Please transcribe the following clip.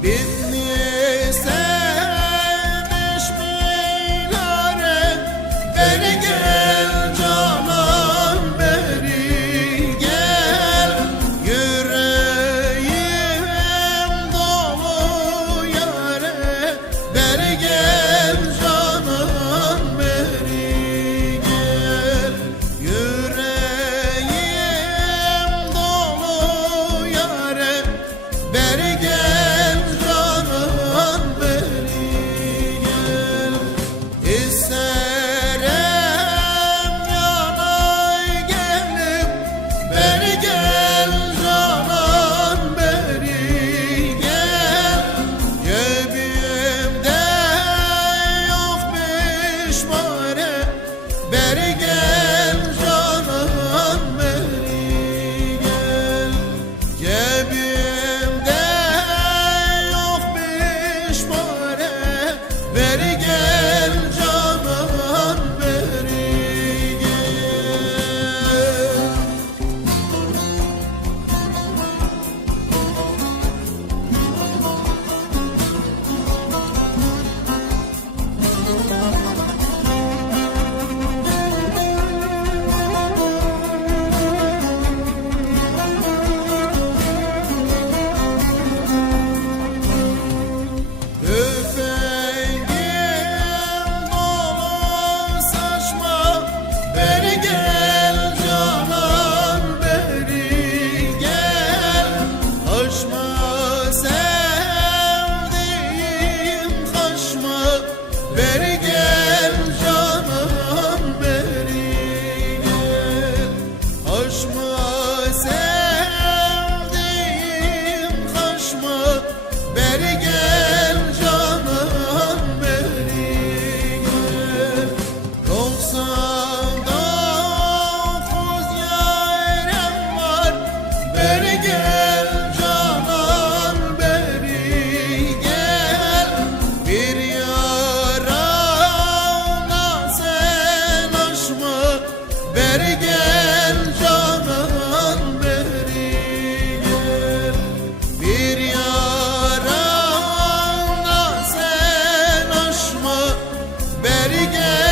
This Beri gel canan beri gel. Kaçma sevdiğim kaçma Beri gel canan beri gel. Doksan dokuz yarim var. Beri gel Beri gel canan beri gel. Bir yara sen aşma. Beri gel